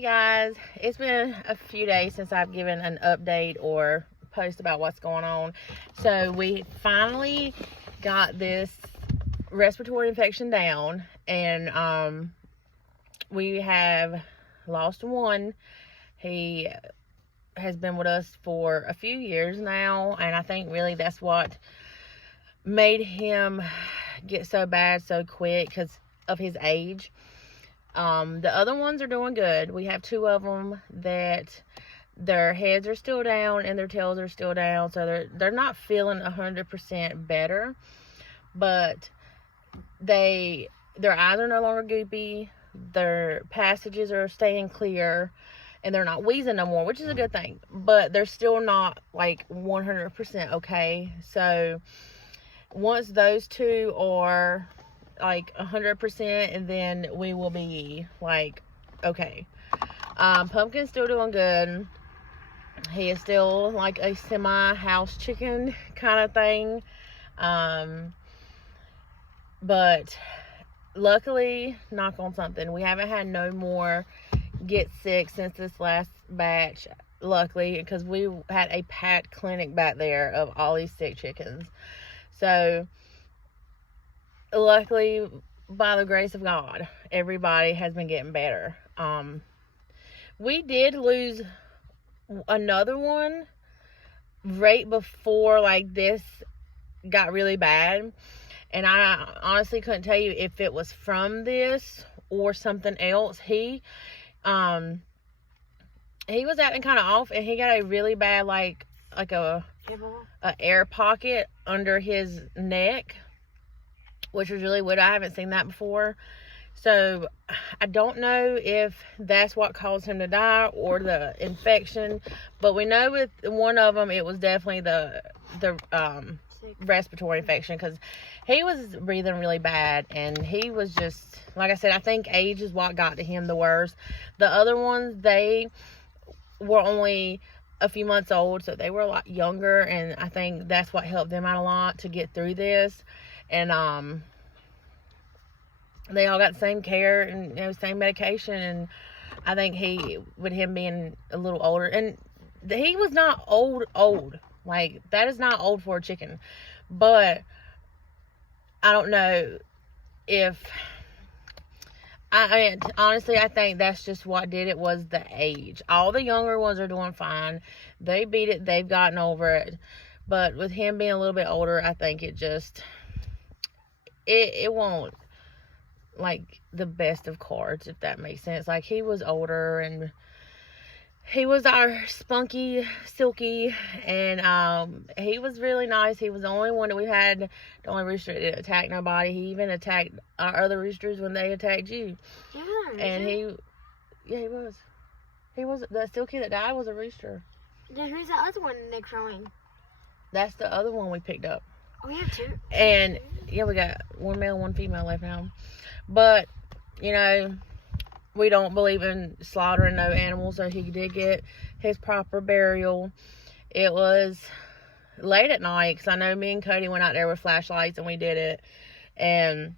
Hey guys, it's been a few days since I've given an update or post about what's going on. So we finally got this respiratory infection down, and we have lost one. He has been with us for a few years now, and I think really that's what made him get so bad so quick because of his age. The other ones are doing good. We have two of them that their heads are still down and their tails are still down, so they're not feeling 100% better, but their eyes are no longer goopy, their passages are staying clear, and they're not wheezing no more, which is a good thing, but they're still not like 100% okay. So once those two are like 100%, and then we will be like okay. Pumpkin's still doing good. He is still like a semi house chicken kind of thing, but luckily, knock on something, we haven't had no more get sick since this last batch, luckily, because we had a packed clinic back there of all these sick chickens. So luckily, by the grace of God, everybody has been getting better. We did lose another one right before like this got really bad, and I honestly couldn't tell you if it was from this or something else. He was acting kind of off, and he got a really bad like a air pocket under his neck, which was really weird. I haven't seen that before. So I don't know if that's what caused him to die or the infection, but we know with one of them it was definitely the respiratory infection, because he was breathing really bad, and he was just, like I said, I think age is what got to him the worst. The other ones, they were only a few months old, so they were a lot younger, and I think that's what helped them out a lot to get through this. And they all got the same care and same medication, and I think with him being a little older, and he was not old, like that is not old for a chicken, but I don't know if honestly, I think that's just what did it, was the age. All the younger ones are doing fine. They beat it. They've gotten over it. But with him being a little bit older, I think it won't like the best of cards, if that makes sense. Like, he was older, and he was our spunky silky, and he was really nice. He was the only one that we had, the only rooster that didn't attack nobody. He even attacked our other roosters when they attacked you. Yeah, and he was the silky that died was a rooster. Then who's the other one they're crowing? That's the other one we picked up. Oh, we have two. And yeah, we got one male, one female left now. But we don't believe in slaughtering no animals, so he did get his proper burial. It was late at night, because I know me and Cody went out there with flashlights and we did it, and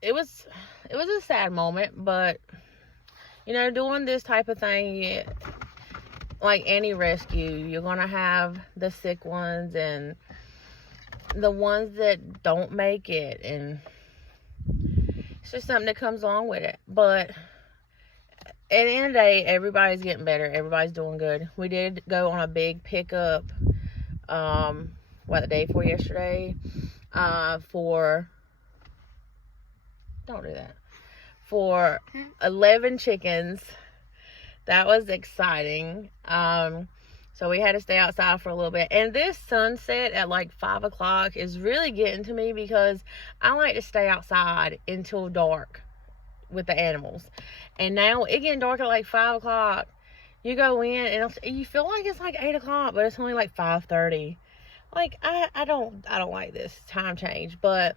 it was a sad moment. But doing this type of thing, like any rescue, you're gonna have the sick ones and the ones that don't make it, and it's just something that comes along with it. But at the end of the day, everybody's getting better. Everybody's doing good. We did go on a big pickup, the day before yesterday, for 11 chickens. That was exciting. So we had to stay outside for a little bit. And this sunset at like 5 o'clock is really getting to me, because I like to stay outside until dark with the animals. And now it getting dark at like 5 o'clock. You go in and you feel like it's like 8 o'clock, but it's only like 5:30. Like, I don't like this time change. But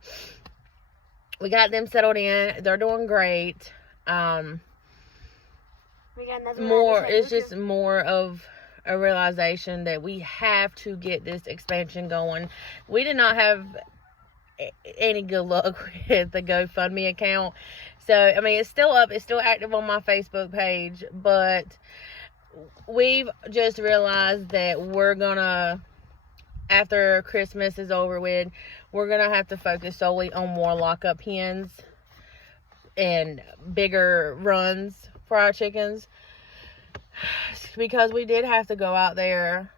we got them settled in. They're doing great. It's just more of a realization that we have to get this expansion going. We did not have any good luck with the GoFundMe account. So, I mean, it's still up. It's still active on my Facebook page. But we've just realized that we're going to, after Christmas is over with, we're going to have to focus solely on more lockup hens and bigger runs for our chickens. Because we did have to go out there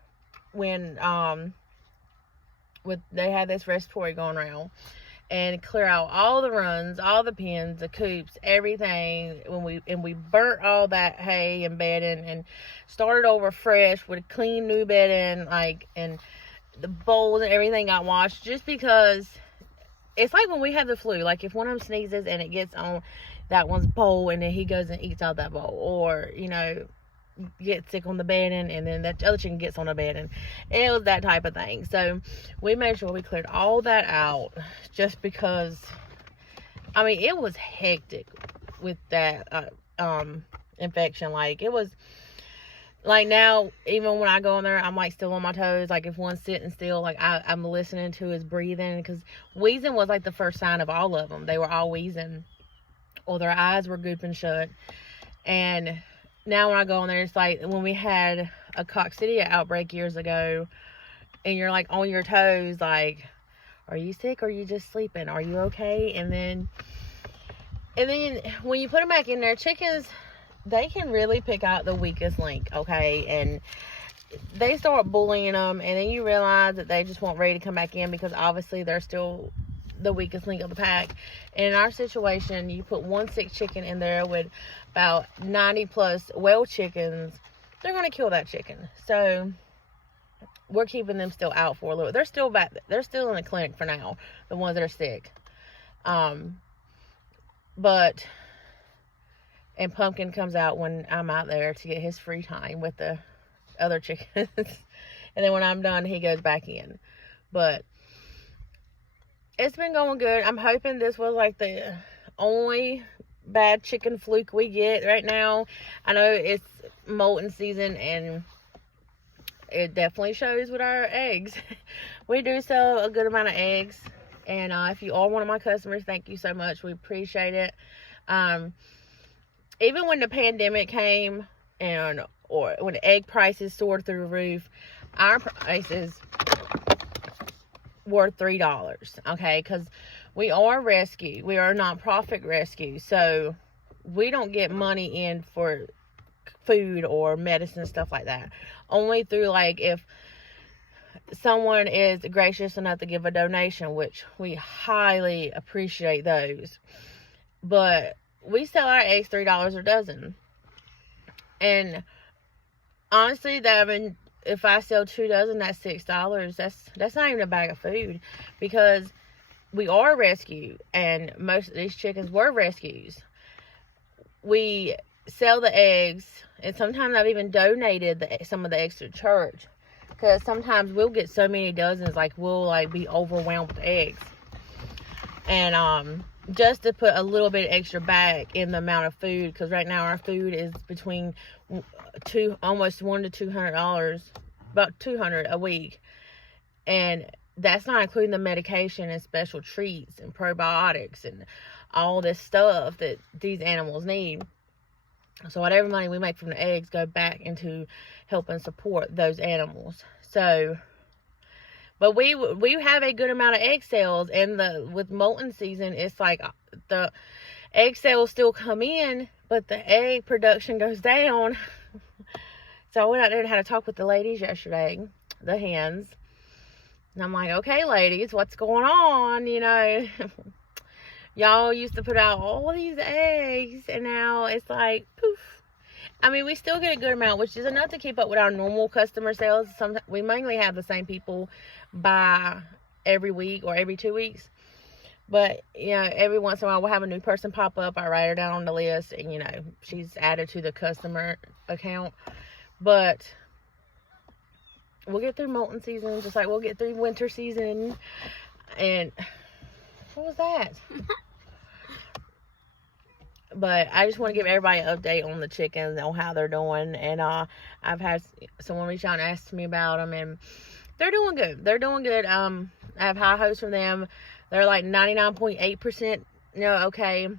when they had this respiratory going around and clear out all the runs, all the pens, the coops, everything. We burnt all that hay and bedding and started over fresh with a clean new bedding, and the bowls and everything got washed, just because it's like when we have the flu. Like, if one of them sneezes and it gets on that one's bowl, and then he goes and eats out that bowl, or get sick on the bedding, and then that other chicken gets on the bedding. It was that type of thing. So we made sure we cleared all that out, just because, I mean, it was hectic with that infection. Like, it was like, now even when I go in there, I'm like still on my toes. Like, if one's sitting still, like I'm listening to his breathing, because wheezing was like the first sign of all of them. They were all wheezing, or their eyes were gooping shut. And now when I go in there, it's like when we had a coccidia outbreak years ago, and you're like on your toes, like, are you sick, or are you just sleeping? Are you okay? And then when you put them back in there, chickens, they can really pick out the weakest link, okay? And they start bullying them, and then you realize that they just weren't ready to come back in, because obviously they're still the weakest link of the pack. And in our situation, you put one sick chicken in there with about 90 plus well chickens, they're going to kill that chicken. So we're keeping them still out for a little. They're still in the clinic for now, the ones that are sick. And Pumpkin comes out when I'm out there to get his free time with the other chickens. And then when I'm done, he goes back in. But it's been going good. I'm hoping this was like the only bad chicken fluke we get right now. I know it's molting season, and it definitely shows with our eggs. We do sell a good amount of eggs. And if you are one of my customers, thank you so much. We appreciate it. Even when the pandemic came, or when the egg prices soared through the roof, our prices were $3, okay? Because we are rescue. We are a nonprofit rescue, so we don't get money in for food or medicine, stuff like that. Only through, like, if someone is gracious enough to give a donation, which we highly appreciate those. But we sell our eggs $3 a dozen. And honestly, if I sell 2 dozen, that's $6. That's not even a bag of food, because we are rescue, and most of these chickens were rescues. We sell the eggs, and sometimes I've even donated some of the eggs to church, because sometimes we'll get so many dozens, like we'll be overwhelmed with eggs. And just to put a little bit extra back in the amount of food, because right now our food is between almost $100 to $200, about $200 a week, and that's not including the medication and special treats and probiotics and all this stuff that these animals need. So whatever money we make from the eggs go back into helping support those animals. So, but we have a good amount of egg sales, and with molting season, it's like the egg sales still come in, but the egg production goes down. So I went out there and had a talk with the ladies yesterday, the hens. And I'm like, okay, ladies, what's going on? Y'all used to put out all these eggs, and now it's like, poof. I mean, we still get a good amount, which is enough to keep up with our normal customer sales. We mainly have the same people buy every week or every 2 weeks. But, every once in a while we'll have a new person pop up. I write her down on the list, and, she's added to the customer account. But we'll get through molting season, just like we'll get through winter season. And what was that? But I just want to give everybody an update on the chickens, on how they're doing. And I've had someone reach out and ask me about them, and they're doing good. They're doing good. I have high hopes from them. They're like 99.8%, okay.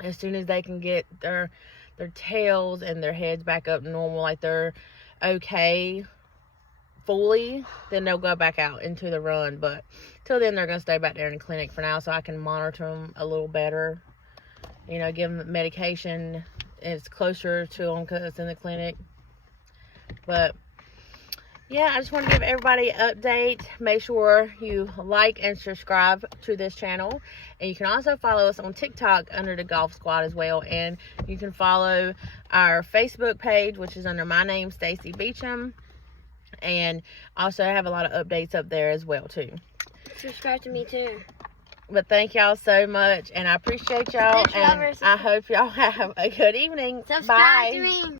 As soon as they can get their tails and their heads back up normal, like they're okay fully, then they'll go back out into the run. But till then, they're going to stay back there in the clinic for now so I can monitor them a little better. Give them medication. It's closer to them because it's in the clinic. But yeah, I just want to give everybody an update. Make sure you like and subscribe to this channel. And you can also follow us on TikTok under the Golf Squad as well. And you can follow our Facebook page, which is under my name, Stacy Beecham. And also have a lot of updates up there as well, too. Subscribe to me, too. But thank y'all so much. And I appreciate y'all. Thanks, And lovers. I hope y'all have a good evening. Subscribe Bye. to me.